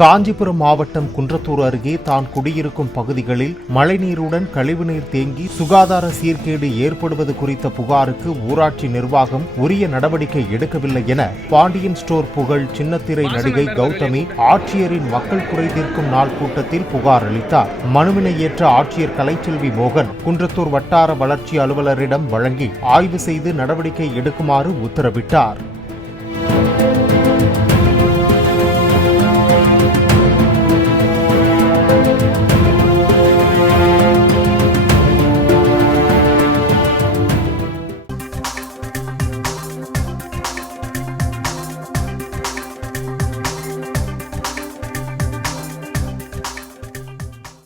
காஞ்சிபுரம் மாவட்டம் குன்றத்தூர் அருகே தான் குடியிருக்கும் பகுதிகளில் மழைநீருடன் கழிவுநீர் தேங்கி சுகாதார சீர்கேடு ஏற்படுவது குறித்த புகாருக்கு ஊராட்சி நிர்வாகம் உரிய நடவடிக்கை எடுக்கவில்லை என பாண்டியன் ஸ்டோர் புகழ் சின்னத்திரை நடிகை கௌதமி ஆட்சியரின் மக்கள் குறை தீர்க்கும் நாள் கூட்டத்தில் புகார் அளித்தார். மனுவினை ஏற்ற ஆட்சியர் கலைச்செல்வி மோகன் குன்றத்தூர் வட்டார வளர்ச்சி அலுவலரிடம் வழங்கி ஆய்வு செய்து நடவடிக்கை எடுக்குமாறு உத்தரவிட்டார்.